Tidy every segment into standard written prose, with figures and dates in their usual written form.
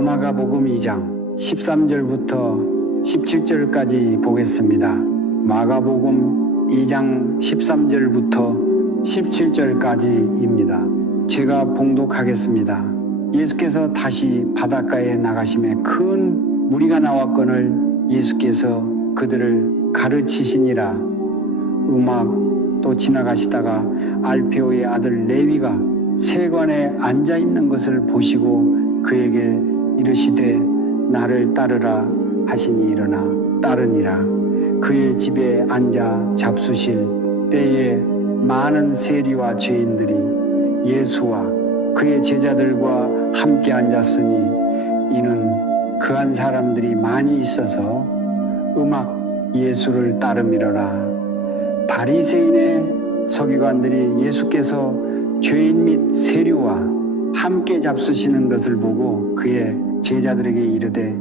마가복음 2장 13절부터 17절까지 보겠습니다. 마가복음 2장 13절부터 17절까지입니다. 제가 봉독하겠습니다. 예수께서 다시 바닷가에 나가심에 큰 무리가 나왔거늘 예수께서 그들을 가르치시니라. 또 지나가시다가 알페오의 아들 레위가 세관에 앉아 있는 것을 보시고 그에게 이르시되 나를 따르라 하시니 일어나 따르니라. 그의 집에 앉아 잡수실 때에 많은 세리와 죄인들이 예수와 그의 제자들과 함께 앉았으니 이는 그한 사람들이 많이 있어서 예수를 따름이러라. 바리새인의 서기관들이 예수께서 죄인 및 세리와 함께 잡수시는 것을 보고 그의 제자들에게 이르되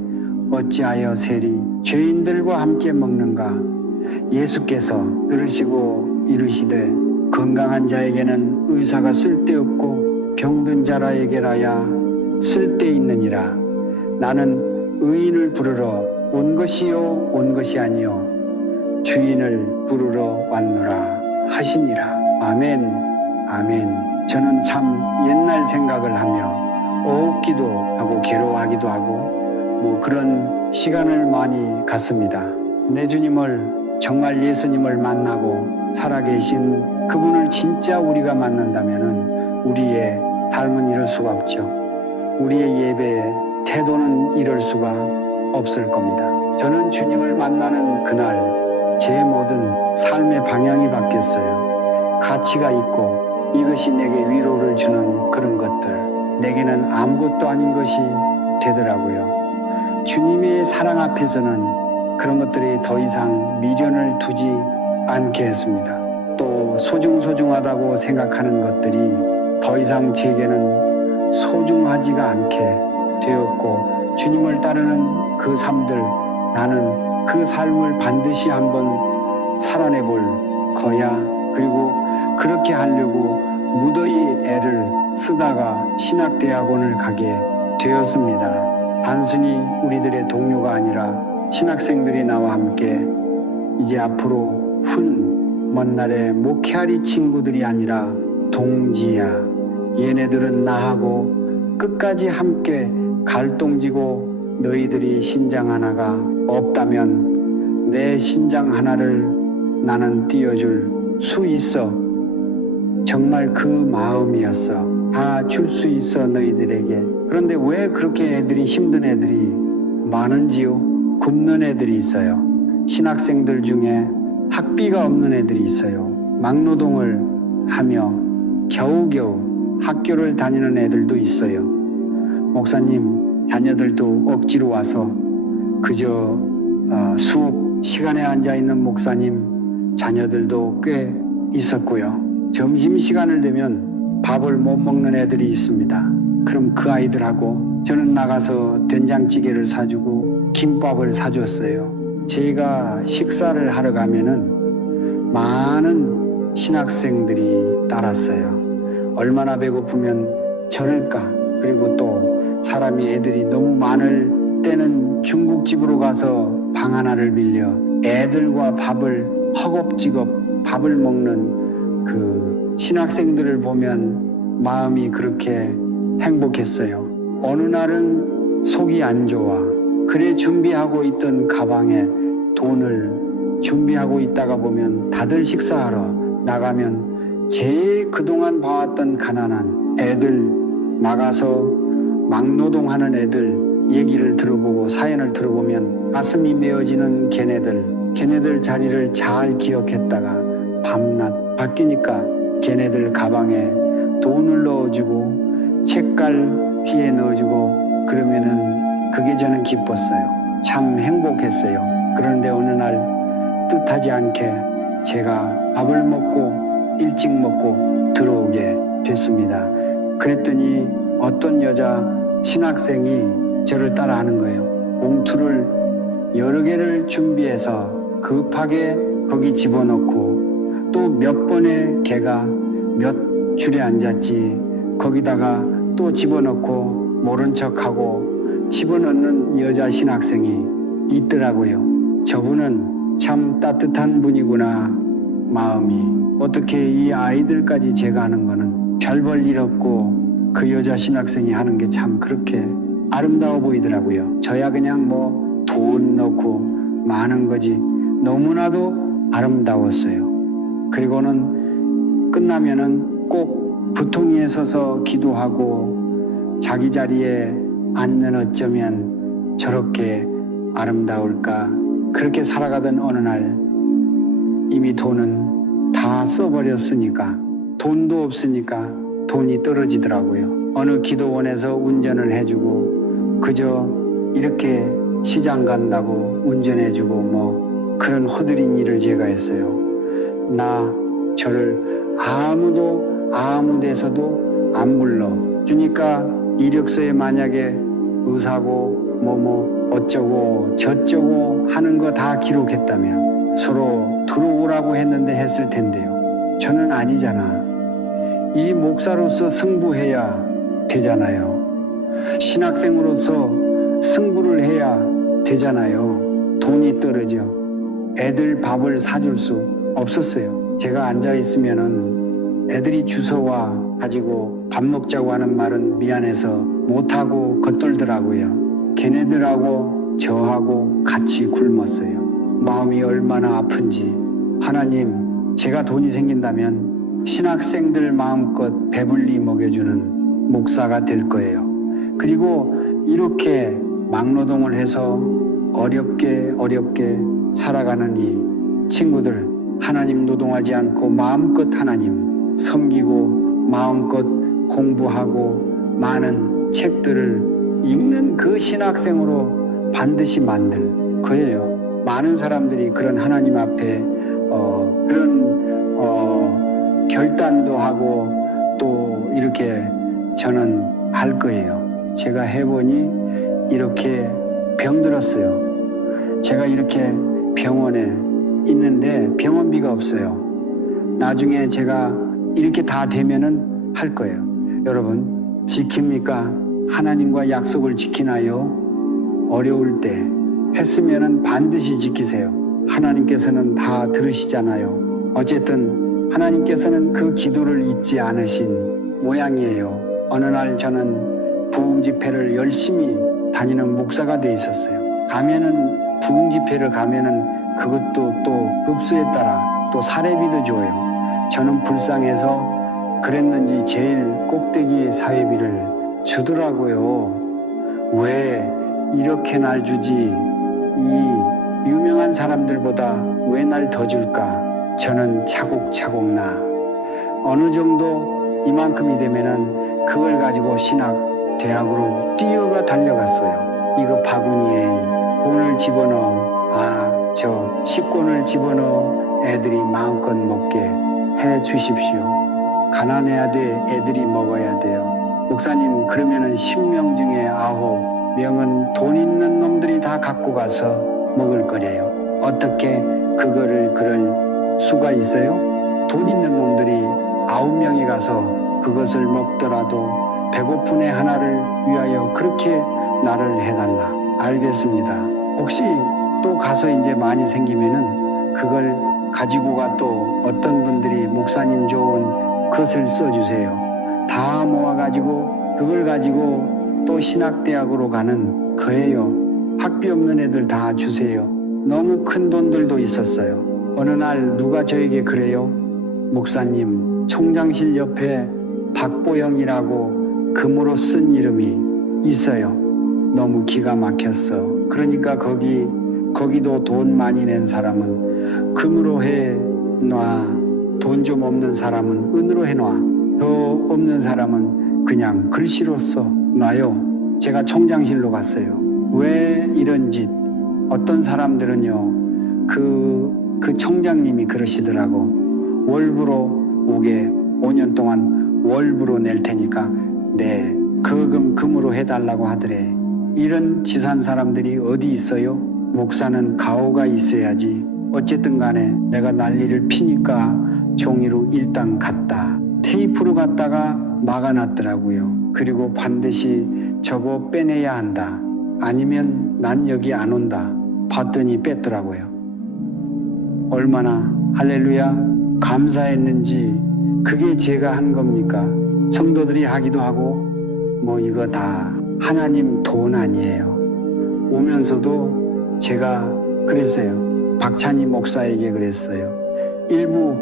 어찌하여 세리 죄인들과 함께 먹는가? 예수께서 들으시고 이르시되 건강한 자에게는 의사가 쓸데없고 병든 자라에게라야 쓸데있느니라. 나는 의인을 부르러 온 것이 아니요 주인을 부르러 왔노라 하시니라. 아멘. 아멘. 저는 참 옛날 생각을 하며 어둡기도 하고 괴로워하기도 하고 그런 시간을 많이 갖습니다. 내 주님을 정말 예수님을 만나고 살아계신 그분을 진짜 우리가 만난다면 우리의 삶은 이럴 수가 없죠. 우리의 예배의 태도는 이럴 수가 없을 겁니다. 저는 주님을 만나는 그날 제 모든 삶의 방향이 바뀌었어요. 가치가 있고 이것이 내게 위로를 주는 그런 것들, 내게는 아무것도 아닌 것이 되더라고요. 주님의 사랑 앞에서는 그런 것들이 더 이상 미련을 두지 않게 했습니다. 또 소중하다고 생각하는 것들이 더 이상 제게는 소중하지가 않게 되었고, 주님을 따르는 그 삶들, 나는 그 삶을 반드시 한번 살아내볼 거야. 그리고 그렇게 하려고 무더히 애를 쓰다가 신학대학원을 가게 되었습니다. 단순히 우리들의 동료가 아니라 신학생들이 나와 함께 이제 앞으로 먼 날에 목회하리 친구들이 아니라 동지야. 얘네들은 나하고 끝까지 함께 갈동지고 너희들이 신장 하나가 없다면 내 신장 하나를 나는 띄워줄 수 있어. 정말 그 마음이었어. 다 줄 수 있어 너희들에게. 그런데 왜 그렇게 애들이 힘든 애들이 많은지요? 굶는 애들이 있어요. 신학생들 중에 학비가 없는 애들이 있어요. 막노동을 하며 겨우겨우 학교를 다니는 애들도 있어요. 목사님, 자녀들도 억지로 와서 그저 수업 시간에 앉아있는 목사님 자녀들도 꽤 있었고요. 점심시간을 되면 밥을 못 먹는 애들이 있습니다. 그럼 그 아이들하고 저는 나가서 된장찌개를 사주고 김밥을 사줬어요. 제가 식사를 하러 가면은 많은 신학생들이 따랐어요. 얼마나 배고프면 저럴까. 그리고 또 애들이 너무 많을 때는 중국집으로 가서 방 하나를 빌려 애들과 밥을 허겁지겁 밥을 먹는 그 신학생들을 보면 마음이 그렇게 행복했어요. 어느 날은 속이 안 좋아. 그래 준비하고 있던 가방에 돈을 준비하고 있다가 보면 다들 식사하러 나가면 제일 그동안 봐왔던 가난한 애들, 나가서 막노동하는 애들 얘기를 들어보고 사연을 들어보면 가슴이 메어지는 걔네들 자리를 잘 기억했다가 밤낮 바뀌니까 걔네들 가방에 돈을 넣어주고 책갈 귀에 넣어주고 그러면은 그게 저는 기뻤어요. 참 행복했어요. 그런데 어느 날 뜻하지 않게 제가 밥을 먹고 일찍 먹고 들어오게 됐습니다. 그랬더니 어떤 여자 신학생이 저를 따라하는 거예요. 봉투를 여러 개를 준비해서 급하게 거기 집어넣고 또 몇 번의 걔가 몇 줄에 앉았지 거기다가 또 집어넣고 모른 척하고 집어넣는 여자 신학생이 있더라고요. 저분은 참 따뜻한 분이구나. 마음이 어떻게 이 아이들까지 제가 하는 거는 별 볼 일 없고 그 여자 신학생이 하는 게 참 그렇게 아름다워 보이더라고요. 저야 그냥 뭐 돈 넣고 많은 거지 너무나도 아름다웠어요. 그리고는 끝나면은 꼭 부통위에 서서 기도하고 자기 자리에 앉는 어쩌면 저렇게 아름다울까. 그렇게 살아가던 어느 날 이미 돈은 다 써버렸으니까 돈도 없으니까 돈이 떨어지더라고요. 어느 기도원에서 운전을 해주고 그저 이렇게 시장 간다고 운전해주고 뭐 그런 허드린 일을 제가 했어요. 나 저를 아무도 아무 데서도 안 불러주니까 이력서에 만약에 의사고 뭐뭐 어쩌고 저쩌고 하는 거 다 기록했다면 서로 들어오라고 했는데 했을 텐데요. 저는 아니잖아. 이 목사로서 승부해야 되잖아요. 신학생으로서 승부를 해야 되잖아요. 돈이 떨어져 애들 밥을 사줄 수 없었어요. 제가 앉아 있으면은 애들이 주워와 가지고 밥 먹자고 하는 말은 미안해서 못하고 겉돌더라고요. 걔네들하고 저하고 같이 굶었어요. 마음이 얼마나 아픈지. 하나님, 제가 돈이 생긴다면 신학생들 마음껏 배불리 먹여주는 목사가 될 거예요. 그리고 이렇게 막노동을 해서 어렵게 살아가는 이 친구들, 하나님 노동하지 않고 마음껏 하나님 섬기고 마음껏 공부하고 많은 책들을 읽는 그 신학생으로 반드시 만들 거예요. 많은 사람들이 그런 하나님 앞에 결단도 하고 또 이렇게 저는 할 거예요. 제가 해보니 이렇게 병들었어요. 제가 이렇게 병원에 있는데 병원비가 없어요. 나중에 제가 이렇게 다 되면은 할 거예요. 여러분, 지킵니까? 하나님과 약속을 지키나요? 어려울 때 했으면은 반드시 지키세요. 하나님께서는 다 들으시잖아요. 어쨌든 하나님께서는 그 기도를 잊지 않으신 모양이에요. 어느 날 저는 부흥 집회를 열심히 다니는 목사가 돼 있었어요. 가면은 부흥 집회를 가면은 그것도 또 흡수에 따라 또 사례비도 줘요. 저는 불쌍해서 그랬는지 제일 꼭대기 사회비를 주더라고요. 왜 이렇게 날 주지? 이 유명한 사람들보다 왜 날 더 줄까? 저는 차곡차곡 나 어느 정도 이만큼이 되면은 그걸 가지고 신학 대학으로 뛰어가 달려갔어요. 이거 바구니에 돈을 집어넣어. 저 식권을 집어넣어 애들이 마음껏 먹게 해 주십시오. 가난해야 돼. 애들이 먹어야 돼요. 목사님, 그러면은 10명 중에 9명은 돈 있는 놈들이 다 갖고 가서 먹을 거래요. 어떻게 그거를 그럴 수가 있어요? 돈 있는 놈들이 9명이 가서 그것을 먹더라도 배고픈 애 하나를 위하여 그렇게 나를 해달라. 알겠습니다. 혹시 또 가서 이제 많이 생기면은 그걸 가지고가 또 어떤 분들이 목사님 좋은 것을 써주세요. 다 모아가지고 그걸 가지고 또 신학대학으로 가는 거예요. 학비 없는 애들 다 주세요. 너무 큰 돈들도 있었어요. 어느 날 누가 저에게 그래요. 목사님, 총장실 옆에 박보영이라고 금으로 쓴 이름이 있어요. 너무 기가 막혔어. 그러니까 거기도 돈 많이 낸 사람은 금으로 해놔. 돈 좀 없는 사람은 은으로 해놔. 더 없는 사람은 그냥 글씨로 써놔요. 제가 총장실로 갔어요. 왜 이런 짓? 어떤 사람들은요, 그 총장님이 그러시더라고. 월부로 오게 5년 동안 월부로 낼 테니까 네, 그 금으로 해달라고 하더래. 이런 지산 사람들이 어디 있어요? 목사는 가오가 있어야지. 어쨌든 간에 내가 난리를 피니까 종이로 일단 갔다. 테이프로 갔다가 막아놨더라고요. 그리고 반드시 저거 빼내야 한다. 아니면 난 여기 안 온다. 봤더니 뺐더라고요. 얼마나 할렐루야 감사했는지. 그게 제가 한 겁니까? 성도들이 하기도 하고 뭐 이거 다 하나님 돈 아니에요. 오면서도 제가 그랬어요. 박찬희 목사에게 그랬어요. 일부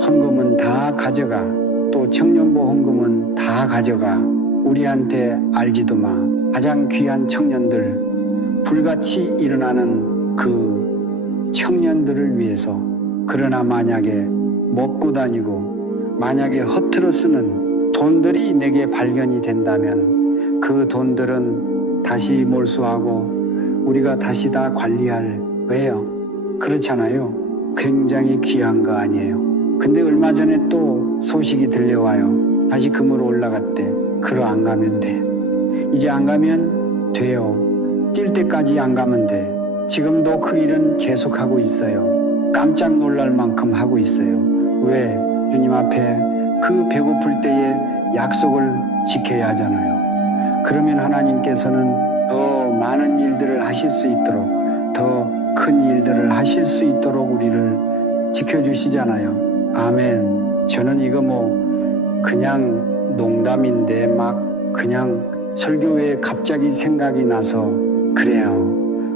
헌금은 다 가져가. 또 청년부 헌금은 다 가져가. 우리한테 알지도 마. 가장 귀한 청년들, 불같이 일어나는 그 청년들을 위해서. 그러나 만약에 먹고 다니고 만약에 허투루 쓰는 돈들이 내게 발견이 된다면 그 돈들은 다시 몰수하고 우리가 다시 다 관리할 거예요. 그렇잖아요. 굉장히 귀한 거 아니에요. 근데 얼마 전에 또 소식이 들려와요. 다시 금으로 올라갔대. 그러 안 가면 돼. 이제 안 가면 돼요. 뛸 때까지 안 가면 돼. 지금도 그 일은 계속하고 있어요. 깜짝 놀랄 만큼 하고 있어요. 왜? 주님 앞에 그 배고플 때에 약속을 지켜야 하잖아요. 그러면 하나님께서는 더 많은 일들을 하실 수 있도록, 더 큰 일들을 하실 수 있도록 우리를 지켜주시잖아요. 아멘. 저는 이거 뭐 그냥 농담인데 막 그냥 설교에 갑자기 생각이 나서 그래요.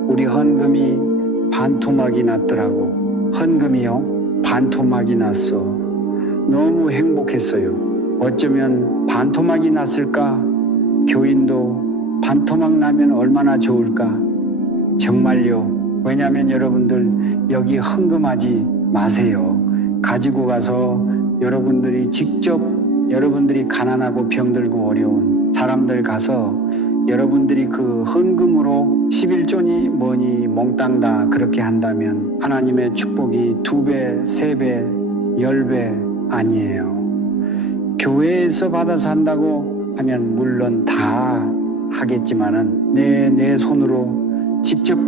우리 헌금이 반토막이 났더라고. 헌금이요? 반토막이 났어. 너무 행복했어요. 어쩌면 반토막이 났을까? 교인도 반토막 나면 얼마나 좋을까? 정말요. 왜냐하면 여러분들 여기 헌금하지 마세요. 가지고 가서 여러분들이 직접 여러분들이 가난하고 병들고 어려운 사람들 가서 여러분들이 그 헌금으로 11조니 뭐니 몽땅 다 그렇게 한다면 하나님의 축복이 2배, 3배, 10배 아니에요. 교회에서 받아서 한다고 하면 물론 다 하겠지만은 내 손으로 직접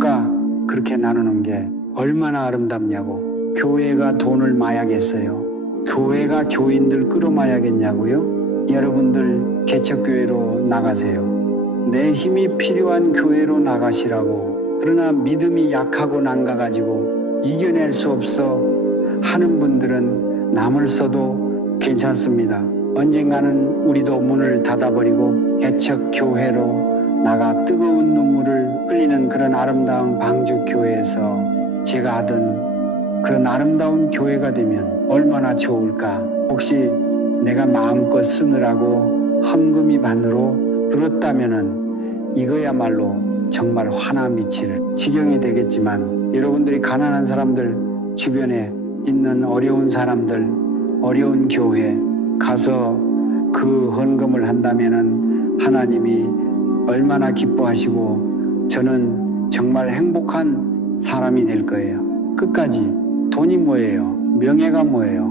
그렇게 나누는 게 얼마나 아름답냐고. 교회가 돈을 마야겠어요. 교회가 교인들 끌어마야겠냐고요? 여러분들 개척교회로 나가세요. 내 힘이 필요한 교회로 나가시라고. 그러나 믿음이 약하고 난가가지고 이겨낼 수 없어 하는 분들은 남을 써도 괜찮습니다. 언젠가는 우리도 문을 닫아버리고 개척교회로 나가 뜨거운 눈물을 흘리는 그런 아름다운 방주교회에서 제가 하던 그런 아름다운 교회가 되면 얼마나 좋을까. 혹시 내가 마음껏 쓰느라고 헌금이 반으로 들었다면은 이거야말로 정말 화나 미칠 지경이 되겠지만 여러분들이 가난한 사람들 주변에 있는 어려운 사람들 어려운 교회 가서 그 헌금을 한다면은 하나님이 얼마나 기뻐하시고 저는 정말 행복한 사람이 될 거예요. 끝까지 돈이 뭐예요? 명예가 뭐예요?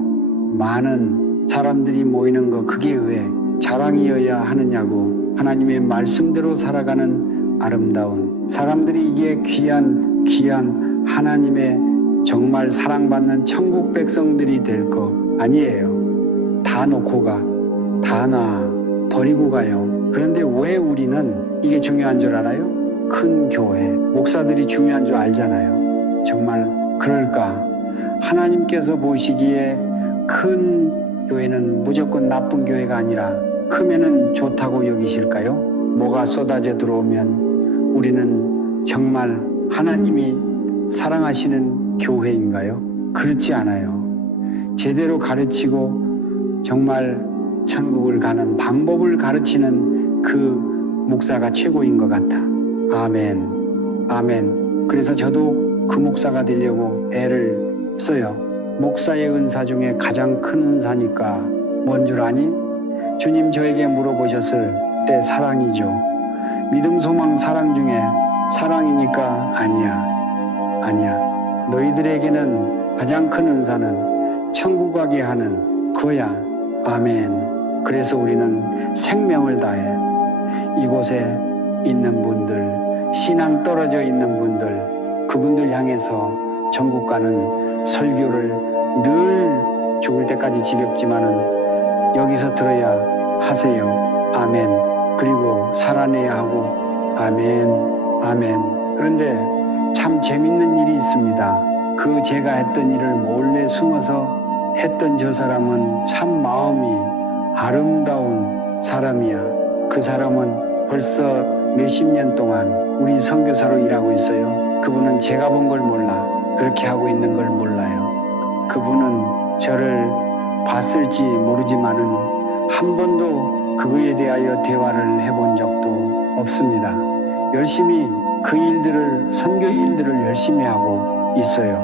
많은 사람들이 모이는 거 그게 왜 자랑이어야 하느냐고. 하나님의 말씀대로 살아가는 아름다운 사람들이 이게 귀한 하나님의 정말 사랑받는 천국 백성들이 될 거 아니에요. 다 놓고 다 버리고 가요. 그런데 왜 우리는 이게 중요한 줄 알아요? 큰 교회, 목사들이 중요한 줄 알잖아요. 정말 그럴까? 하나님께서 보시기에 큰 교회는 무조건 나쁜 교회가 아니라 크면은 좋다고 여기실까요? 뭐가 쏟아져 들어오면 우리는 정말 하나님이 사랑하시는 교회인가요? 그렇지 않아요. 제대로 가르치고 정말 천국을 가는 방법을 가르치는 그 목사가 최고인 것 같아. 아멘. 아멘. 그래서 저도 그 목사가 되려고 애를 써요. 목사의 은사 중에 가장 큰 은사니까 뭔 줄 아니? 주님 저에게 물어보셨을 때 사랑이죠. 믿음, 소망, 사랑 중에 사랑이니까 아니야. 너희들에게는 가장 큰 은사는 천국 가게 하는 거야. 아멘. 그래서 우리는 생명을 다해 이곳에 있는 분들, 신앙 떨어져 있는 분들, 그분들 향해서 전국 가는 설교를 늘 죽을 때까지 지겹지만은 여기서 들어야 하세요. 아멘. 그리고 살아내야 하고 아멘. 아멘. 그런데 참 재밌는 일이 있습니다. 그 제가 했던 일을 몰래 숨어서 했던 저 사람은 참 마음이 아름다운 사람이야. 그 사람은 벌써 몇십 년 동안 우리 선교사로 일하고 있어요. 그분은 제가 본 걸 몰라. 그렇게 하고 있는 걸 몰라요. 그분은 저를 봤을지 모르지만은 한 번도 그거에 대하여 대화를 해본 적도 없습니다. 열심히 그 일들을, 선교 일들을 열심히 하고 있어요.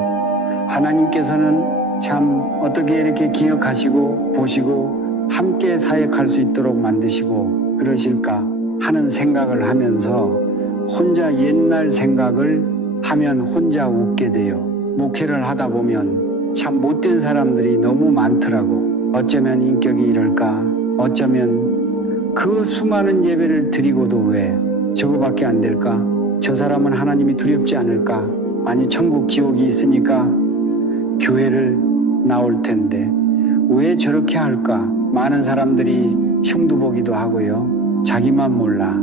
하나님께서는 참 어떻게 이렇게 기억하시고 보시고 함께 사역할 수 있도록 만드시고 그러실까 하는 생각을 하면서 혼자 옛날 생각을 하면 혼자 웃게 돼요. 목회를 하다 보면 참 못된 사람들이 너무 많더라고. 어쩌면 인격이 이럴까? 어쩌면 그 수많은 예배를 드리고도 왜 저거밖에 안 될까? 저 사람은 하나님이 두렵지 않을까? 아니 천국 지옥이 있으니까 교회를 나올 텐데 왜 저렇게 할까? 많은 사람들이 흉도 보기도 하고요. 자기만 몰라.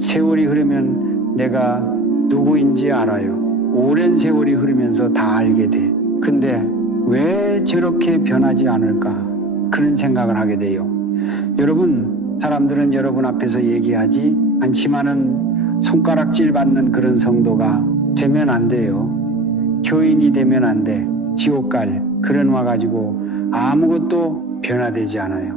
세월이 흐르면 내가 누구인지 알아요. 오랜 세월이 흐르면서 다 알게 돼. 근데 왜 저렇게 변하지 않을까? 그런 생각을 하게 돼요. 여러분, 사람들은 여러분 앞에서 얘기하지 않지만은 손가락질 받는 그런 성도가 되면 안 돼요. 교인이 되면 안 돼. 지옥 갈 그런 와가지고 아무것도 변화되지 않아요.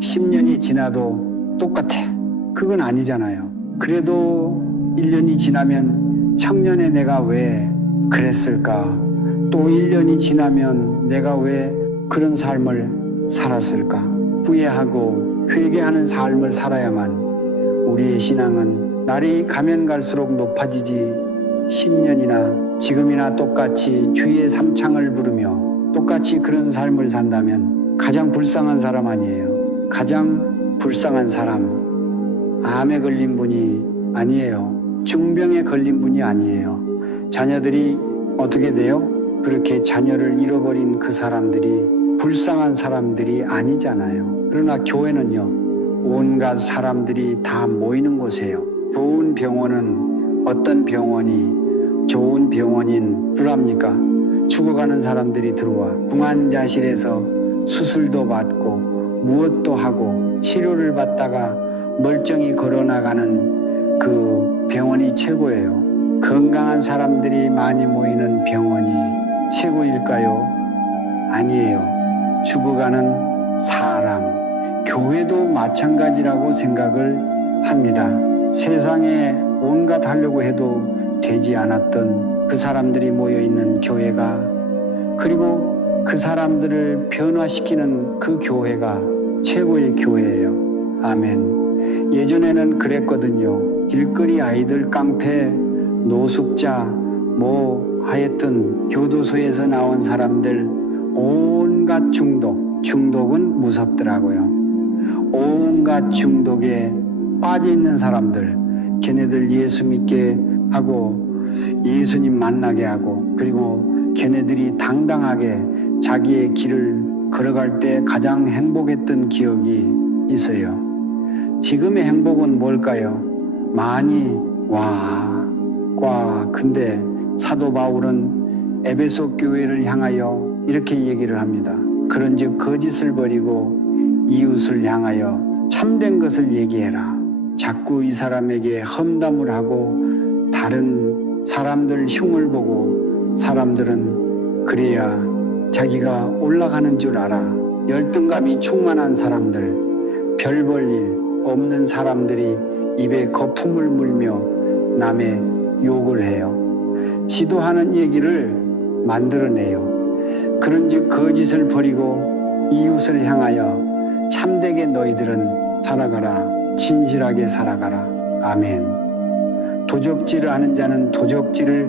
10년이 지나도 똑같아. 그건 아니잖아요. 그래도 1년이 지나면 청년의 내가 왜 그랬을까? 또 1년이 지나면 내가 왜 그런 삶을 살았을까? 후회하고 회개하는 삶을 살아야만 우리의 신앙은 날이 가면 갈수록 높아지지 10년이나 지금이나 똑같이 주의 삼창을 부르며 똑같이 그런 삶을 산다면 가장 불쌍한 사람 아니에요. 가장 불쌍한 사람, 암에 걸린 분이 아니에요. 중병에 걸린 분이 아니에요. 자녀들이 어떻게 돼요? 그렇게 자녀를 잃어버린 그 사람들이 불쌍한 사람들이 아니잖아요. 그러나 교회는요, 온갖 사람들이 다 모이는 곳이에요. 좋은 병원은 어떤 병원이 좋은 병원인 줄 압니까? 죽어가는 사람들이 들어와 중환자실에서 수술도 받고 무엇도 하고 치료를 받다가 멀쩡히 걸어나가는 그 병원이 최고예요. 건강한 사람들이 많이 모이는 병원이 최고일까요? 아니에요. 죽어가는 사람, 교회도 마찬가지라고 생각을 합니다. 세상에 온갖 하려고 해도 되지 않았던 그 사람들이 모여있는 교회가, 그리고 그 사람들을 변화시키는 그 교회가 최고의 교회예요. 아멘. 예전에는 그랬거든요. 길거리 아이들 깡패, 노숙자, 하여튼 교도소에서 나온 사람들 온갖 중독은 무섭더라고요. 온갖 중독에 빠져 있는 사람들, 걔네들 예수 믿게 하고 예수님 만나게 하고, 그리고 걔네들이 당당하게 자기의 길을 걸어갈 때 가장 행복했던 기억이 있어요. 지금의 행복은 뭘까요? 많이 근데 사도 바울은 에베소 교회를 향하여 이렇게 얘기를 합니다. 그런즉 거짓을 버리고 이웃을 향하여 참된 것을 얘기해라. 자꾸 이 사람에게 험담을 하고 다른 사람들 흉을 보고 사람들은 그래야 자기가 올라가는 줄 알아. 열등감이 충만한 사람들, 별 볼 일 없는 사람들이 입에 거품을 물며 남의 욕을 해요. 지도하는 얘기를 만들어내요. 그런즉 거짓을 버리고 이웃을 향하여 참되게 너희들은 살아가라. 진실하게 살아가라. 아멘. 도적질을 하는 자는 도적질을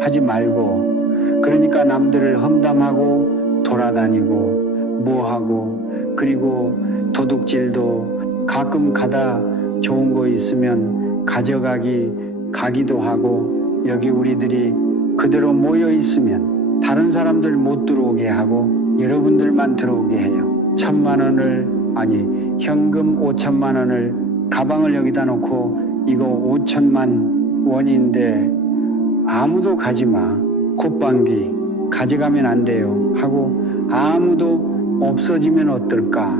하지 말고, 그러니까 남들을 험담하고 돌아다니고 뭐하고, 그리고 도둑질도 가끔 가다 좋은 거 있으면 가기도 하고, 여기 우리들이 그대로 모여 있으면 다른 사람들 못 들어오게 하고 여러분들만 들어오게 해요. 1,000만 원을, 아니 현금 5천만 원을 가방을 여기다 놓고 이거 5천만 원인데 아무도 가지 마. 콧방귀 가져가면 안 돼요 하고 아무도 없어지면 어떨까?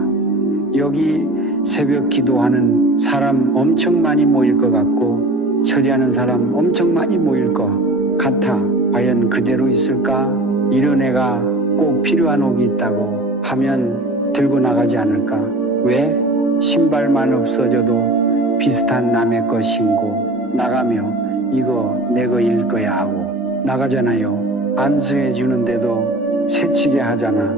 여기 새벽 기도하는 사람 엄청 많이 모일 것 같고 처리하는 사람 엄청 많이 모일 것 같아. 과연 그대로 있을까? 이런 애가 꼭 필요한 옥이 있다고 하면 들고 나가지 않을까? 왜? 신발만 없어져도 비슷한 남의 거 신고 나가며 이거 내 거일 거야 하고 나가잖아요. 안수해 주는데도 새치게 하잖아.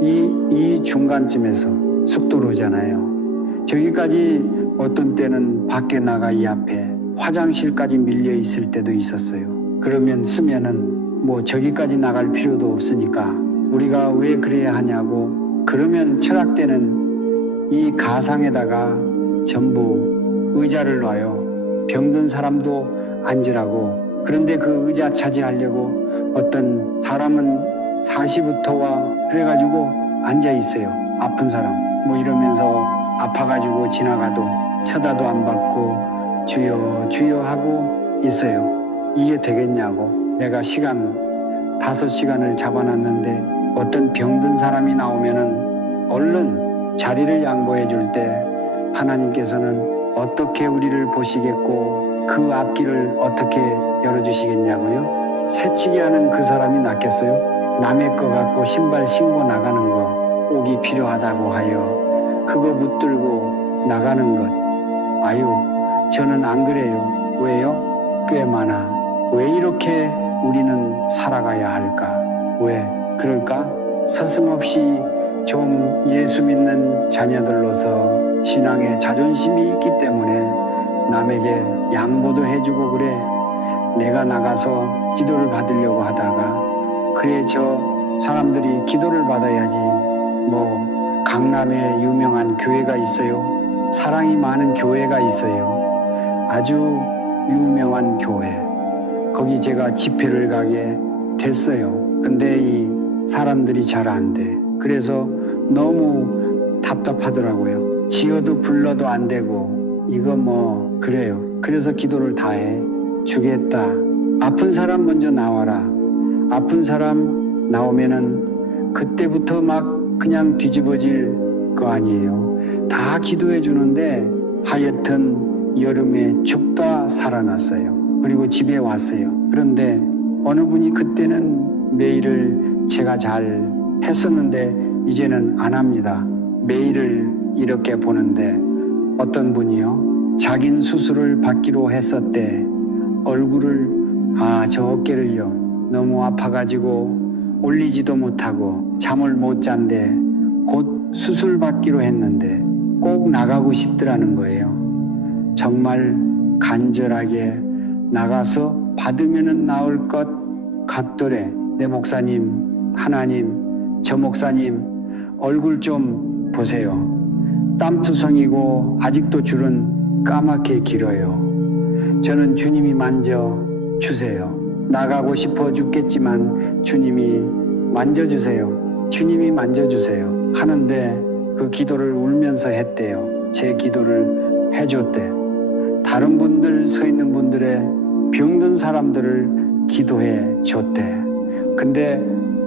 이 중간쯤에서 숙도로잖아요. 저기까지 어떤 때는 밖에 나가 이 앞에 화장실까지 밀려 있을 때도 있었어요. 그러면 쓰면은 뭐 저기까지 나갈 필요도 없으니까 우리가 왜 그래야 하냐고. 그러면 철학대는 이 가상에다가 전부 의자를 놔요. 병든 사람도 앉으라고. 그런데 그 의자 차지하려고 어떤 사람은 40부터와 그래가지고 앉아 있어요. 아픈 사람 뭐 이러면서 아파가지고 지나가도 쳐다도 안 받고 주여 주여 하고 있어요. 이게 되겠냐고. 내가 시간 5시간을 잡아놨는데 어떤 병든 사람이 나오면은 얼른 자리를 양보해 줄 때 하나님께서는 어떻게 우리를 보시겠고 그 앞길을 어떻게 열어주시겠냐고요? 새치기 하는 그 사람이 낫겠어요? 남의 거 갖고 신발 신고 나가는 거 옥이 필요하다고 하여 그거 붙들고 나가는 것. 아유, 저는 안 그래요. 왜요? 꽤 많아. 왜 이렇게 우리는 살아가야 할까? 왜 그럴까? 서슴없이 좀 예수 믿는 자녀들로서 신앙에 자존심이 있기 때문에 남에게 양보도 해주고 그래. 내가 나가서 기도를 받으려고 하다가 그래 저 사람들이 기도를 받아야지. 뭐 강남에 유명한 교회가 있어요. 사랑이 많은 교회가 있어요. 아주 유명한 교회. 거기 제가 집회를 가게 됐어요. 근데 이 사람들이 잘 안 돼. 그래서 너무 답답하더라고요. 지어도 불러도 안 되고 이거 뭐 그래요. 그래서 기도를 다 해. 주겠다. 아픈 사람 먼저 나와라. 아픈 사람 나오면은 그때부터 막 그냥 뒤집어질 거 아니에요. 다 기도해 주는데 하여튼 여름에 죽다 살아났어요. 그리고 집에 왔어요. 그런데 어느 분이 그때는 메일을 제가 잘 했었는데 이제는 안 합니다. 메일을 이렇게 보는데 어떤 분이요. 자긴 수술을 받기로 했었대. 얼굴을 저 어깨를요. 너무 아파가지고 올리지도 못하고 잠을 못 잔대. 곧 수술 받기로 했는데 꼭 나가고 싶더라는 거예요. 정말 간절하게 나가서 받으면은 나을 것 같더래. 내 목사님, 하나님, 저 목사님 얼굴 좀 보세요. 땀투성이고 아직도 줄은 까맣게 길어요. 저는 주님이 만져 주세요. 나가고 싶어 죽겠지만 주님이 만져주세요. 주님이 만져주세요. 하는데 그 기도를 울면서 했대요. 제 기도를 해줬대. 다른 분들 서 있는 분들의 병든 사람들을 기도해 줬대. 근데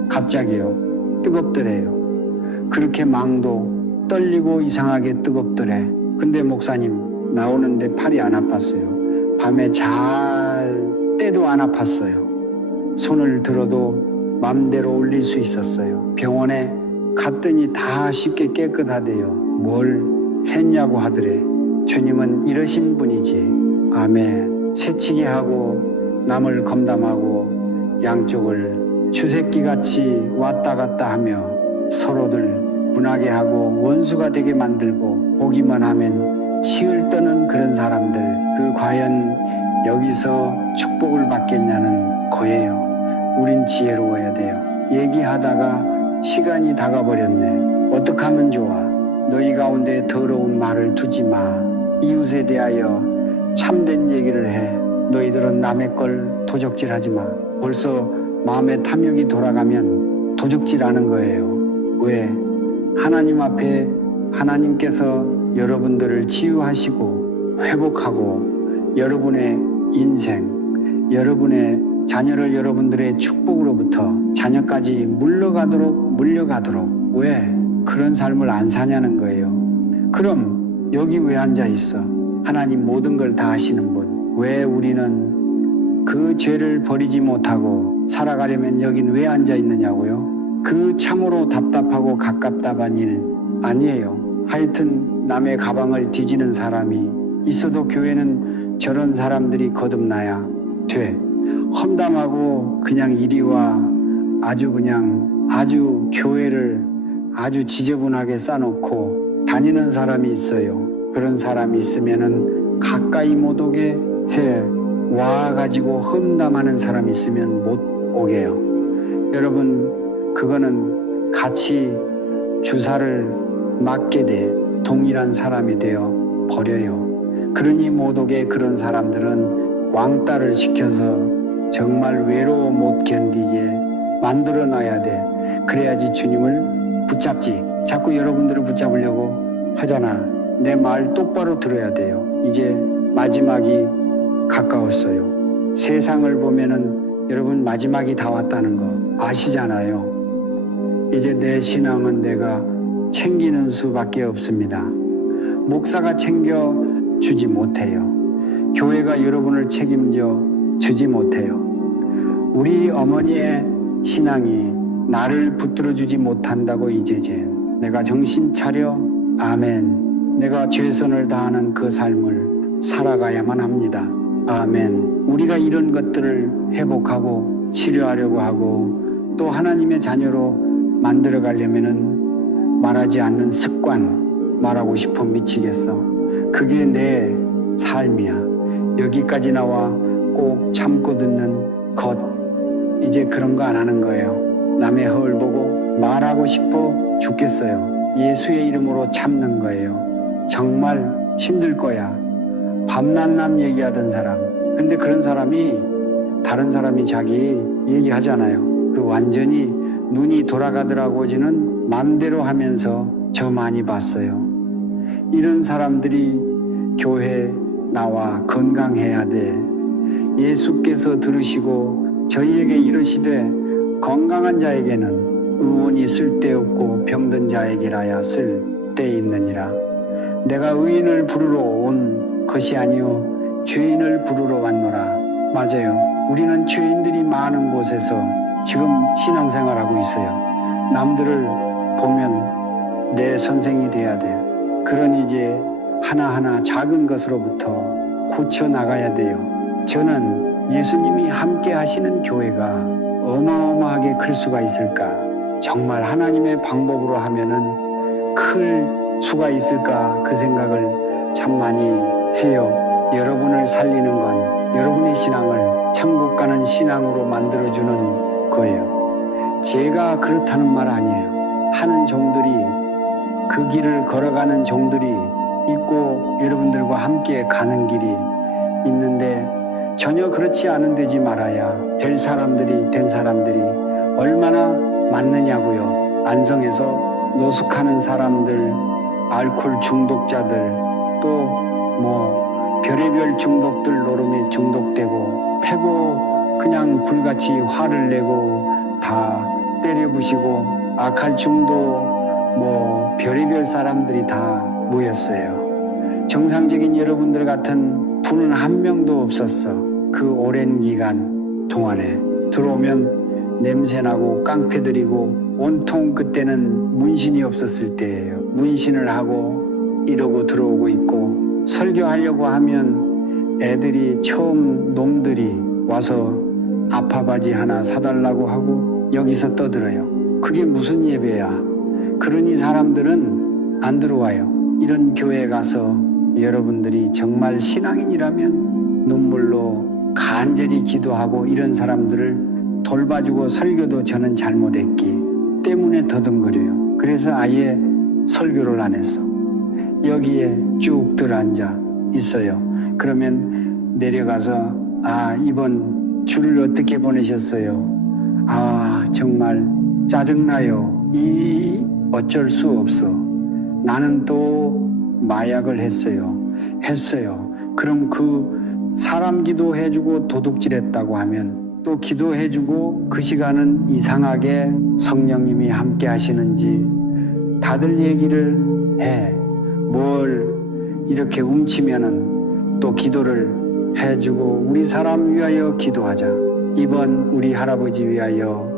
갑자기요. 뜨겁더래요. 그렇게 망도 떨리고 이상하게 뜨겁더래. 근데 목사님 나오는데 팔이 안 아팠어요. 밤에 잘 때도 안 아팠어요. 손을 들어도 맘대로 올릴 수 있었어요. 병원에 갔더니 다 쉽게 깨끗하대요. 뭘 했냐고 하더래. 주님은 이러신 분이지. 아멘. 새치기 하고 남을 검담하고 양쪽을 주새끼같이 왔다 갔다 하며 서로들 분하게 하고 원수가 되게 만들고 보기만 하면 치을 떠는 그런 사람들, 그 과연 여기서 축복을 받겠냐는 거예요. 우린 지혜로워야 돼요. 얘기하다가 시간이 다가버렸네. 어떡하면 좋아? 너희 가운데 더러운 말을 두지 마. 이웃에 대하여 참된 얘기를 해. 너희들은 남의 걸 도적질하지 마. 벌써 마음의 탐욕이 돌아가면 도적질하는 거예요. 왜? 하나님 앞에 하나님께서 여러분들을 치유하시고 회복하고 여러분의 인생, 여러분의 자녀를 여러분들의 축복으로부터 자녀까지 물려가도록 왜 그런 삶을 안 사냐는 거예요. 그럼 여기 왜 앉아 있어? 하나님 모든 걸 다 하시는 분. 왜 우리는 그 죄를 버리지 못하고 살아가려면 여긴 왜 앉아 있느냐고요? 그 참으로 답답하고 갑갑한 일 아니에요. 하여튼 남의 가방을 뒤지는 사람이 있어도 교회는 저런 사람들이 거듭나야 돼. 험담하고 그냥 이리와 아주 교회를 아주 지저분하게 싸놓고 다니는 사람이 있어요. 그런 사람이 있으면은 가까이 못 오게 해. 와가지고 험담하는 사람이 있으면 못 오게요. 여러분, 그거는 같이 주사를 맞게 돼 동일한 사람이 되어 버려요. 그러니 못 오게 그런 사람들은 왕따를 시켜서 정말 외로워 못 견디게 만들어 놔야 돼. 그래야지 주님을 붙잡지. 자꾸 여러분들을 붙잡으려고 하잖아. 내 말 똑바로 들어야 돼요. 이제 마지막이 가까웠어요. 세상을 보면은 여러분 마지막이 다 왔다는 거 아시잖아요. 이제 내 신앙은 내가 챙기는 수밖에 없습니다. 목사가 챙겨주지 못해요. 교회가 여러분을 책임져 주지 못해요. 우리 어머니의 신앙이 나를 붙들어주지 못한다고 이제는 내가 정신 차려 아멘. 내가 최선을 다하는 그 삶을 살아가야만 합니다. 아멘. 우리가 이런 것들을 회복하고 치료하려고 하고 또 하나님의 자녀로 만들어 가려면은 말하지 않는 습관, 말하고 싶어 미치겠어. 그게 내 삶이야. 여기까지 나와 꼭 참고 듣는 것, 이제 그런 거 안 하는 거예요. 남의 허울 보고 말하고 싶어 죽겠어요. 예수의 이름으로 참는 거예요. 정말 힘들 거야. 밤낮남 얘기하던 사람. 근데 그런 사람이 다른 사람이 자기 얘기하잖아요. 그 완전히 눈이 돌아가더라고지는 맘대로 하면서 저 많이 봤어요. 이런 사람들이 교회 나와 건강해야 돼. 예수께서 들으시고 저희에게 이르시되 건강한 자에게는 의원이 쓸데없고 병든 자에게라야 쓸데있느니라. 내가 의인을 부르러 온 것이 아니요 죄인을 부르러 왔노라. 맞아요. 우리는 죄인들이 많은 곳에서 지금 신앙생활하고 있어요. 남들을 보면 내 선생이 돼야 돼. 그러니 이제 하나하나 작은 것으로부터 고쳐 나가야 돼요. 저는 예수님이 함께 하시는 교회가 어마어마하게 클 수가 있을까? 정말 하나님의 방법으로 하면은 클 수가 있을까? 그 생각을 참 많이 해요. 여러분을 살리는 건 여러분의 신앙을 천국 가는 신앙으로 만들어주는 거예요. 제가 그렇다는 말 아니에요. 하는 종들이 그 길을 걸어가는 종들이 있고 여러분들과 함께 가는 길이 있는데 전혀 그렇지 않은 되지 말아야 될 사람들이 된 사람들이 얼마나 많느냐고요. 안성에서 노숙하는 사람들, 알코올 중독자들, 또 별의별 중독들 노름에 중독되고 패고 그냥 불같이 화를 내고 다 때려부시고 악할 중독 별의별 사람들이 다 모였어요. 정상적인 여러분들 같은 분은 한 명도 없었어. 그 오랜 기간 동안에 들어오면 냄새나고 깡패들이고 온통 그때는 문신이 없었을 때예요. 문신을 하고 이러고 들어오고 있고 설교하려고 하면 애들이 처음 놈들이 와서 아파바지 하나 사달라고 하고 여기서 떠들어요. 그게 무슨 예배야? 그러니 사람들은 안 들어와요. 이런 교회 가서 여러분들이 정말 신앙인이라면 눈물로 간절히 기도하고 이런 사람들을 돌봐주고 설교도 저는 잘못했기 때문에 더듬거려요. 그래서 아예 설교를 안 했어. 여기에 쭉 들어앉아 있어요. 그러면 내려가서 이번 주를 어떻게 보내셨어요? 정말 짜증나요. 어쩔 수 없어. 나는 또 마약을 했어요. 그럼 그 사람 기도해주고 도둑질했다고 하면 또 기도해주고 그 시간은 이상하게 성령님이 함께 하시는지 다들 얘기를 해. 뭘 이렇게 움치면은 또 기도를 해주고 우리 사람 위하여 기도하자. 이번 우리 할아버지 위하여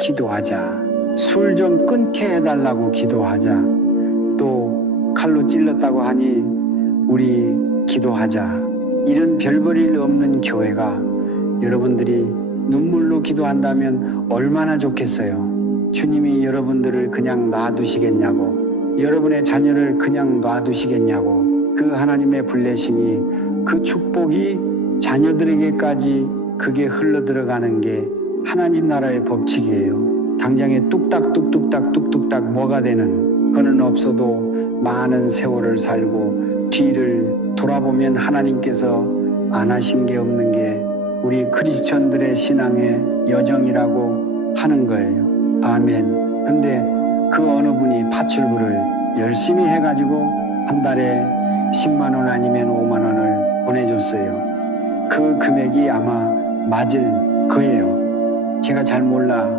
기도하자. 술 좀 끊게 해달라고 기도하자. 또 칼로 찔렀다고 하니 우리 기도하자. 이런 별볼일 없는 교회가 여러분들이 눈물로 기도한다면 얼마나 좋겠어요. 주님이 여러분들을 그냥 놔두시겠냐고, 여러분의 자녀를 그냥 놔두시겠냐고. 그 하나님의 블레싱이, 그 축복이 자녀들에게까지 그게 흘러들어가는 게 하나님 나라의 법칙이에요. 당장에 뚝딱뚝딱뚝뚝딱 뭐가 되는 그는 없어도 많은 세월을 살고 뒤를 돌아보면 하나님께서 안 하신 게 없는 게 우리 크리스천들의 신앙의 여정이라고 하는 거예요. 아멘. 근데 그 어느 분이 파출부를 열심히 해가지고 한 달에 10만 원 아니면 5만 원을 보내줬어요. 그 금액이 아마 맞을 거예요. 제가 잘 몰라.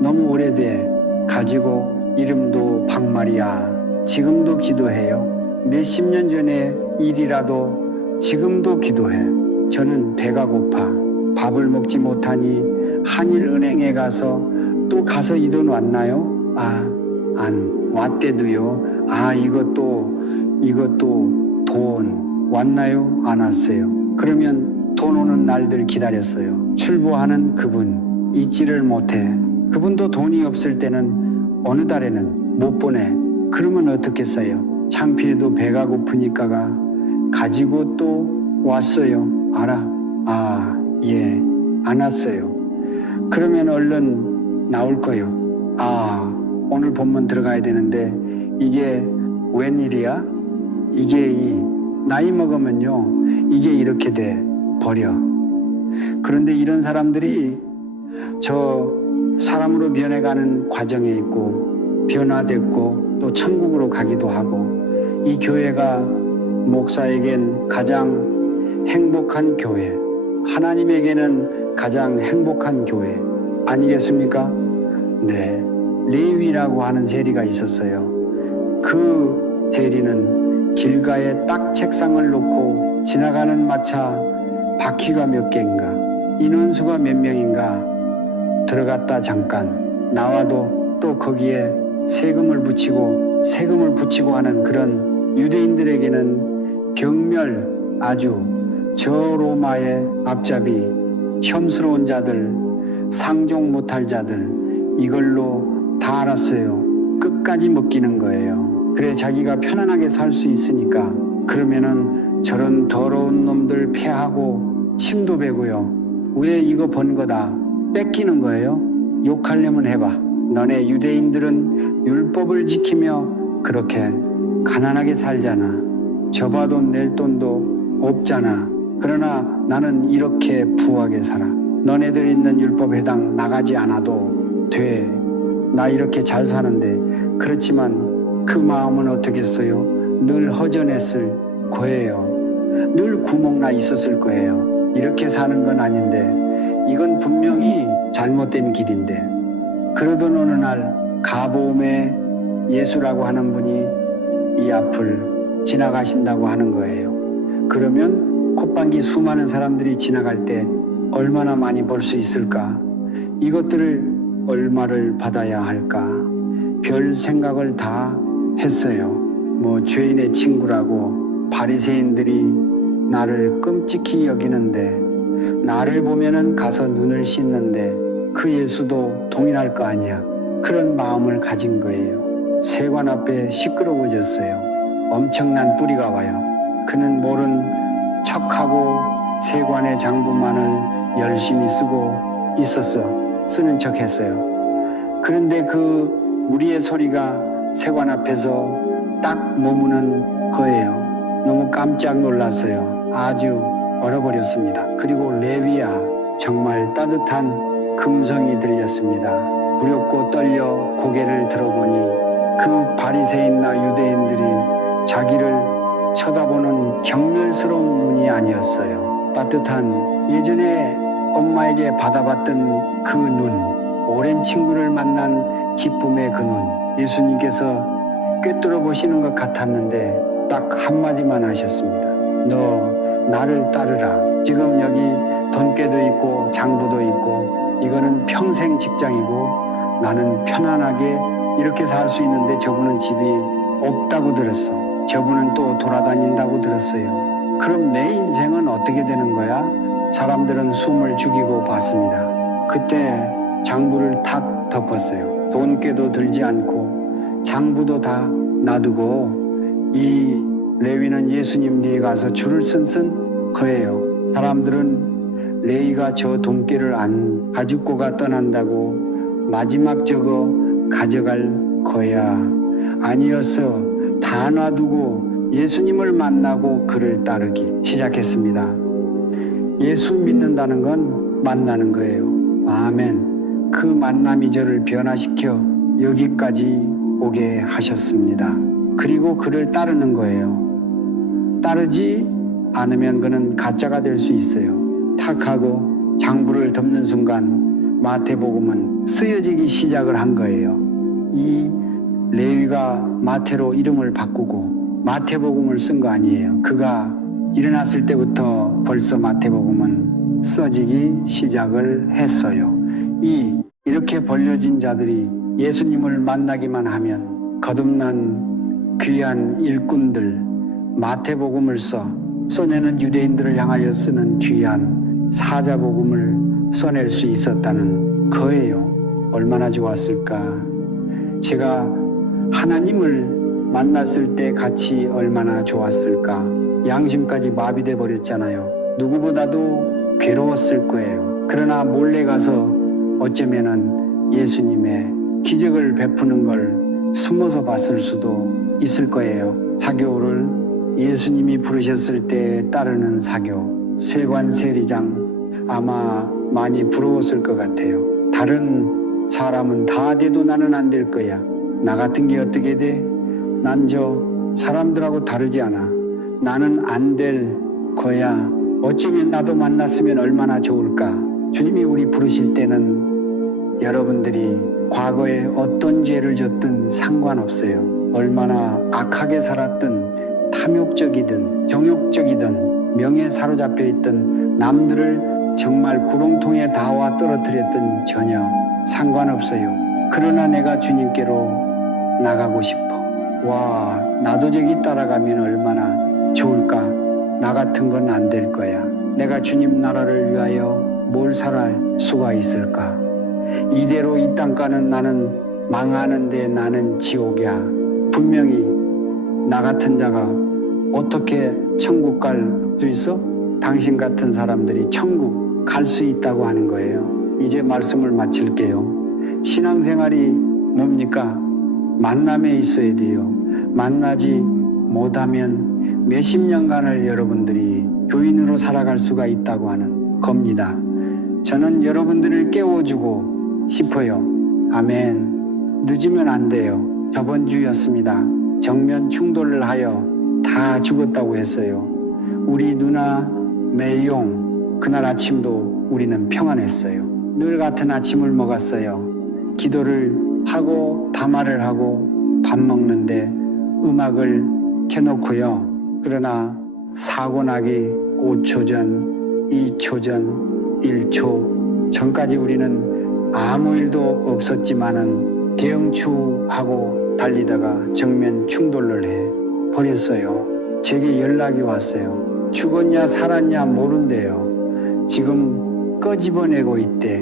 너무 오래돼 가지고 이름도 박마리아. 지금도 기도해요. 몇십 년 전의 일이라도 지금도 기도해. 저는 배가 고파. 밥을 먹지 못하니 한일은행에 가서 또 가서 이 돈 왔나요? 안 왔대도요. 이것도 돈 왔나요? 안 왔어요. 그러면 돈 오는 날들 기다렸어요. 출보하는 그분 잊지를 못해. 그분도 돈이 없을 때는 어느 달에는 못 보내. 그러면 어떻겠어요? 창피해도 배가 고프니까가 가지고 또 왔어요. 알아? 예, 안 왔어요. 그러면 얼른 나올 거요. 오늘 본문 들어가야 되는데 이게 웬일이야? 이게 이 나이 먹으면요 이게 이렇게 돼 버려. 그런데 이런 사람들이 저 사람으로 변해가는 과정에 있고 변화됐고 또 천국으로 가기도 하고 이 교회가 목사에겐 가장 행복한 교회, 하나님에게는 가장 행복한 교회 아니겠습니까? 네, 레위라고 하는 세리가 있었어요. 그 세리는 길가에 딱 책상을 놓고 지나가는 마차 바퀴가 몇 개인가, 인원수가 몇 명인가 들어갔다 잠깐 나와도 또 거기에 세금을 붙이고 하는 그런 유대인들에게는 경멸, 아주 저 로마의 앞잡이, 혐스러운 자들, 상종 못할 자들 이걸로 다 알았어요. 끝까지 먹기는 거예요. 그래 자기가 편안하게 살 수 있으니까 그러면은 저런 더러운 놈들 패하고 침도 베고요. 왜 이거 번 거다 뺏기는 거예요. 욕하려면 해봐. 너네 유대인들은 율법을 지키며 그렇게 가난하게 살잖아. 접어돈 낼 돈도 없잖아. 그러나 나는 이렇게 부하게 살아. 너네들 있는 율법 해당 나가지 않아도 돼. 나 이렇게 잘 사는데. 그렇지만 그 마음은 어떻겠어요? 늘 허전했을 거예요. 늘 구멍나 있었을 거예요. 이렇게 사는 건 아닌데 이건 분명히 잘못된 길인데. 그러던 어느 날 가보움의 예수라고 하는 분이 이 앞을 지나가신다고 하는 거예요. 그러면 콧방귀 수많은 사람들이 지나갈 때 얼마나 많이 벌 수 있을까? 이것들을 얼마를 받아야 할까? 별 생각을 다 했어요. 뭐 죄인의 친구라고 바리새인들이 나를 끔찍히 여기는데 나를 보면은 가서 눈을 씻는데 그 예수도 동일할 거 아니야. 그런 마음을 가진 거예요. 세관 앞에 시끄러워졌어요. 엄청난 뿌리가 와요. 그는 모른 척하고 세관의 장부만을 열심히 쓰고 있었어. 쓰는 척 했어요. 그런데 그 무리의 소리가 세관 앞에서 딱 머무는 거예요. 너무 깜짝 놀랐어요. 아주 얼어버렸습니다. 그리고 레위야, 정말 따뜻한 금성이 들렸습니다. 두렵고 떨려 고개를 들어보니 그 바리새인나 유대인들이 자기를 쳐다보는 경멸스러운 눈이 아니었어요. 따뜻한 예전에 엄마에게 받아봤던 그 눈, 오랜 친구를 만난 기쁨의 그 눈, 예수님께서 꿰뚫어 보시는 것 같았는데 딱 한마디만 하셨습니다. 너 나를 따르라. 지금 여기 돈깨도 있고 장부도 있고 이거는 평생 직장이고 나는 편안하게 이렇게 살 수 있는데 저분은 집이 없다고 들었어. 저분은 또 돌아다닌다고 들었어요. 그럼 내 인생은 어떻게 되는 거야? 사람들은 숨을 죽이고 봤습니다. 그때 장부를 탁 덮었어요. 돈깨도 들지 않고 장부도 다 놔두고 이 레위는 예수님 뒤에 가서 줄을 쓴 거예요. 사람들은 레위가 저 돈깨를 안 가지고가 떠난다고 마지막 저거 가져갈 거야. 아니었어. 다 놔두고 예수님을 만나고 그를 따르기 시작했습니다. 예수 믿는다는 건 만나는 거예요. 아멘. 그 만남이 저를 변화시켜 여기까지 오게 하셨습니다. 그리고 그를 따르는 거예요. 따르지 않으면 그는 가짜가 될 수 있어요. 탁하고 장부를 덮는 순간 마태복음은 쓰여지기 시작을 한 거예요. 이 레위가 마태로 이름을 바꾸고 마태복음을 쓴 거 아니에요. 그가 일어났을 때부터 벌써 마태복음은 써지기 시작을 했어요. 이렇게 벌려진 자들이 예수님을 만나기만 하면 거듭난 귀한 일꾼들, 마태복음을 써내는 유대인들을 향하여 쓰는 귀한 사자복음을 써낼 수 있었다는 거예요. 얼마나 좋았을까. 제가 하나님을 만났을 때 같이 얼마나 좋았을까. 양심까지 마비돼 버렸잖아요. 누구보다도 괴로웠을 거예요. 그러나 몰래 가서 어쩌면은 예수님의 기적을 베푸는 걸 숨어서 봤을 수도 있을 거예요. 사교를 예수님이 부르셨을 때 따르는 사교, 세관 세리장 아마 많이 부러웠을 것 같아요. 다른 사람은 다 돼도 나는 안 될 거야. 나 같은 게 어떻게 돼? 난 저 사람들하고 다르지 않아. 나는 안 될 거야. 어쩌면 나도 만났으면 얼마나 좋을까. 주님이 우리 부르실 때는 여러분들이 과거에 어떤 죄를 졌든 상관없어요. 얼마나 악하게 살았든 탐욕적이든 정욕적이든 명예에 사로잡혀 있던 남들을 정말 구렁통에 다와 떨어뜨렸든 전혀 상관없어요. 그러나 내가 주님께로 나가고 싶어. 와, 나도 저기 따라가면 얼마나 좋을까. 나 같은 건 안 될 거야. 내가 주님 나라를 위하여 뭘 살할 수가 있을까. 이대로 이 땅가는 나는 망하는데 나는 지옥이야. 분명히 나 같은 자가 어떻게 천국 갈 수 있어? 당신 같은 사람들이 천국 갈 수 있다고 하는 거예요. 이제 말씀을 마칠게요. 신앙생활이 뭡니까? 만남에 있어야 돼요. 만나지 못하면 몇십 년간을 여러분들이 교인으로 살아갈 수가 있다고 하는 겁니다. 저는 여러분들을 깨워주고 싶어요. 아멘. 늦으면 안 돼요. 저번 주였습니다. 정면 충돌을 하여 다 죽었다고 했어요. 우리 누나 매용, 그날 아침도 우리는 평안했어요. 늘 같은 아침을 먹었어요. 기도를 하고 담화를 하고 밥 먹는데 음악을 켜놓고요. 그러나 사고 나기 5초 전, 2초 전, 1초 전까지 우리는 아무 일도 없었지만은 대형추하고 달리다가 정면 충돌을 해 버렸어요. 제게 연락이 왔어요. 죽었냐 살았냐 모른대요. 지금 끄집어내고 있대.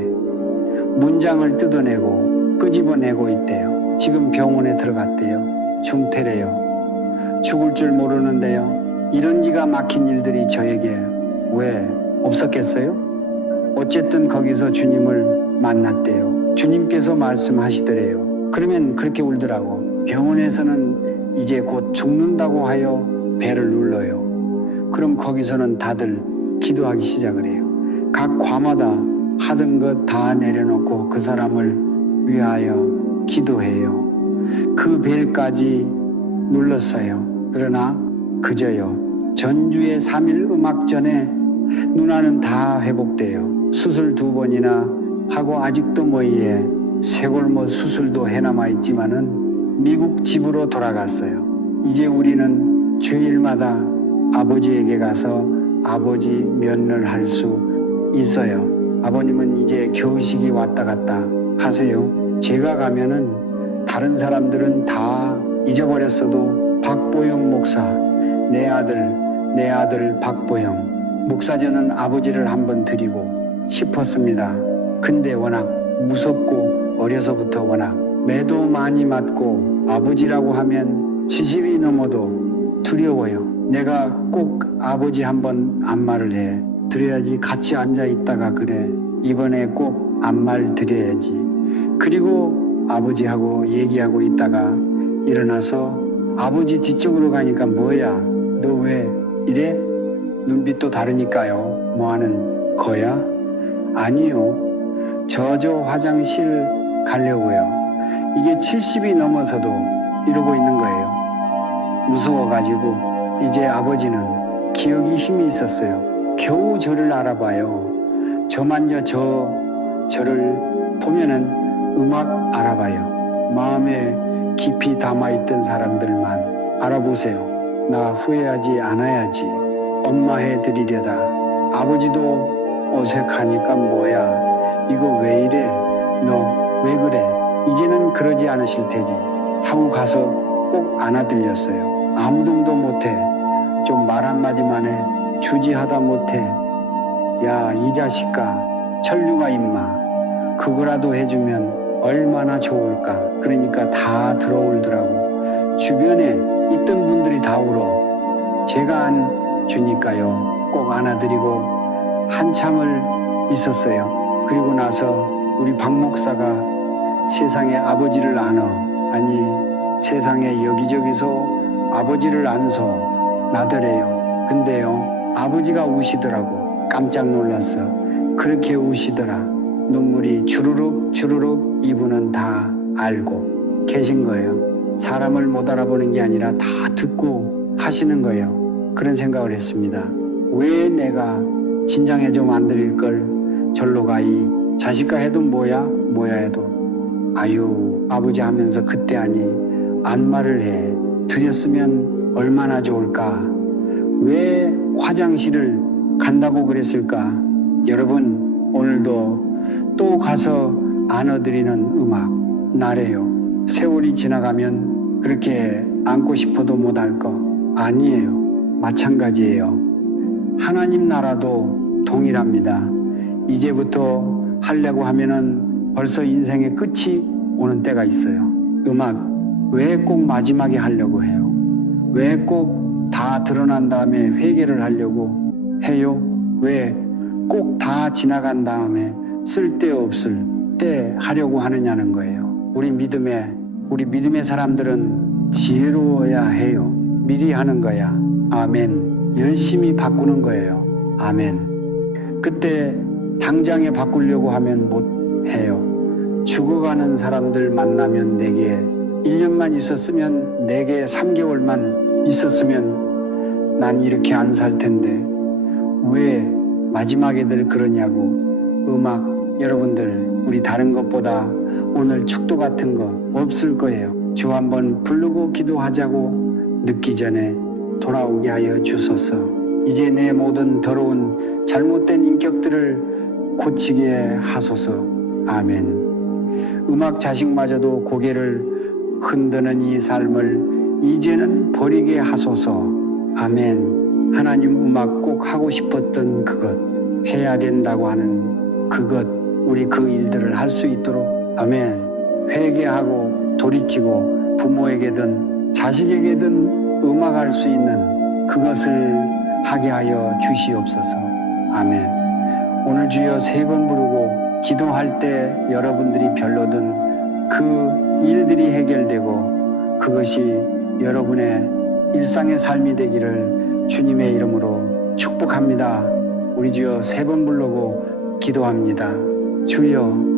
문장을 뜯어내고 끄집어내고 있대요. 지금 병원에 들어갔대요. 중태래요. 죽을 줄 모르는데요. 이런 기가 막힌 일들이 저에게 왜 없었겠어요? 어쨌든 거기서 주님을 만났대요. 주님께서 말씀하시더래요. 그러면 그렇게 울더라고. 병원에서는 이제 곧 죽는다고 하여 배를 눌러요. 그럼 거기서는 다들 기도하기 시작을 해요. 각 과마다 하던 것 다 내려놓고 그 사람을 위하여 기도해요. 그 벨까지 눌렀어요. 그러나 그저요. 전주의 3일 음악전에 누나는 다 회복돼요. 수술 2번이나 하고 아직도 뭐이에 쇄골모 수술도 해남아 있지만은 미국 집으로 돌아갔어요. 이제 우리는 주일마다 아버지에게 가서 아버지 면을 할 수 있어요. 아버님은 이제 겨우시기 왔다 갔다 하세요. 제가 가면은 다른 사람들은 다 잊어버렸어도 박보영 목사, 내 아들 박보영 목사전은 아버지를 한번 드리고 싶었습니다. 근데 워낙 무섭고 어려서부터 워낙 매도 많이 맞고 아버지라고 하면 70이 넘어도 두려워요. 내가 꼭 아버지 한번 안마를 해 드려야지. 같이 앉아 있다가 그래. 이번에 꼭 안마를 드려야지. 그리고 아버지하고 얘기하고 있다가 일어나서 아버지 뒤쪽으로 가니까 뭐야 너 왜 이래? 눈빛도 다르니까요. 뭐하는 거야? 아니요. 저 화장실 가려고요. 이게 70이 넘어서도 이러고 있는 거예요. 무서워가지고 이제 아버지는 기억이 힘이 있었어요. 겨우 저를 알아봐요. 저만저 저를 보면은 음악 알아봐요. 마음에 깊이 담아있던 사람들만 알아보세요. 나 후회하지 않아야지. 엄마 해드리려다. 아버지도 어색하니까 뭐야 이거 왜 이래? 너 왜 그래? 이제는 그러지 않으실 테지 하고 가서 꼭 안아들렸어요. 아무 동도 못해. 좀 말 한마디만 해. 주지하다 못해. 야 이 자식아 천류가 임마. 그거라도 해주면 얼마나 좋을까. 그러니까 다 들어올더라고. 주변에 있던 분들이 다 울어. 제가 안주니까요. 꼭 안아드리고 한참을 있었어요. 그리고 나서 우리 박 목사가 세상에 아버지를 안어. 아니 세상에 여기저기서 아버지를 안서 나더래요. 근데요 아버지가 우시더라고. 깜짝 놀랐어. 그렇게 우시더라. 눈물이 주르륵 주르륵. 이분은 다 알고 계신 거예요. 사람을 못 알아보는 게 아니라 다 듣고 하시는 거예요. 그런 생각을 했습니다. 왜 내가 진작에 좀 안 드릴 걸 절로 가이. 자식과 해도 뭐야 해도 아유 아버지 하면서 그때 아니 안마를 해 드렸으면 얼마나 좋을까. 왜 화장실을 간다고 그랬을까. 여러분 오늘도 또 가서 안아드리는 음악 나래요. 세월이 지나가면 그렇게 안고 싶어도 못할 거 아니에요. 마찬가지예요. 하나님 나라도 동일합니다. 이제부터 하려고 하면은 벌써 인생의 끝이 오는 때가 있어요. 음악 왜 꼭 마지막에 하려고 해요? 왜 꼭 다 드러난 다음에 회개를 하려고 해요? 왜 꼭 다 지나간 다음에 쓸데없을 때 하려고 하느냐는 거예요. 우리 믿음의 사람들은 지혜로워야 해요. 미리 하는 거야. 아멘. 열심히 바꾸는 거예요. 아멘. 그때 당장에 바꾸려고 하면 못 해요. 죽어가는 사람들 만나면 내게 1년만 있었으면, 내게 3개월만 있었으면 난 이렇게 안 살 텐데 왜 마지막에들 그러냐고. 음악 여러분들 우리 다른 것보다 오늘 축도 같은 거 없을 거예요. 주 한번 부르고 기도하자고. 늦기 전에 돌아오게 하여 주소서. 이제 내 모든 더러운 잘못된 인격들을 고치게 하소서. 아멘. 음악 자식마저도 고개를 흔드는 이 삶을 이제는 버리게 하소서. 아멘. 하나님 음악 꼭 하고 싶었던 그것, 해야 된다고 하는 그것, 우리 그 일들을 할 수 있도록 아멘. 회개하고 돌이키고 부모에게든 자식에게든 음악할 수 있는 그것을 하게 하여 주시옵소서. 아멘. 오늘 주여 3번 부르고 기도할 때 여러분들이 별로든 그 일들이 해결되고 그것이 여러분의 일상의 삶이 되기를 주님의 이름으로 축복합니다. 우리 주여 3번 부르고 기도합니다. 주여